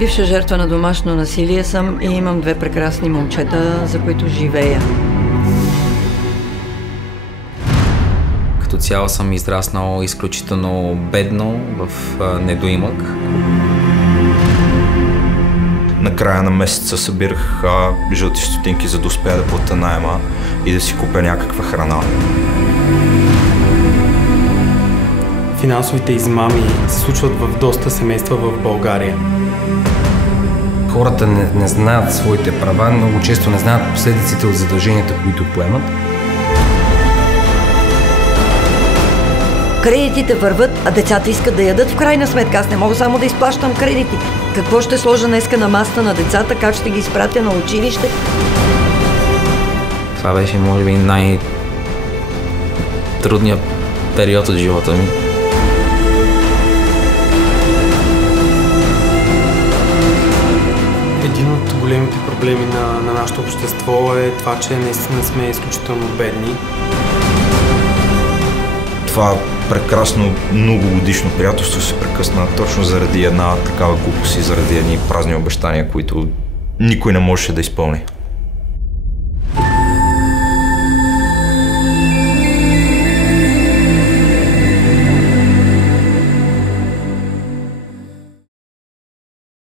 Бивша жертва на домашно насилие съм и имам две прекрасни момчета, за които живея. Като цяло съм израснал изключително бедно, в недоимък. На края на месеца събирах жълти стотинки, за да успея да платя наема и да си купя някаква храна. Финансовите измами се случват в доста семейства в България. Хората не знаят своите права, много често не знаят последиците от задълженията, които поемат. Кредитите върват, а децата искат да ядат в крайна сметка. Аз не мога само да изплащам кредити. Какво ще сложа днеска на масата на децата, как ще ги изпратя на училище? Това беше, може би, най-трудният период от живота ми. Един от големите проблеми на нашето общество е това, че наистина сме изключително бедни. Това прекрасно многогодишно приятелство се прекъсна точно заради една такава глупост и заради едни празни обещания, които никой не можеше да изпълни.